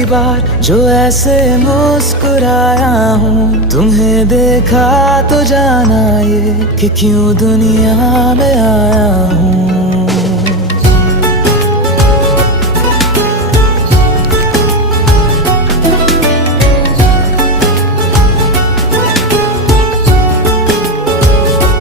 पहली बार जो ऐसे मुस्कुराया हूँ। तुम्हें देखा तो जाना ये कि क्यों दुनिया में आया हूँ।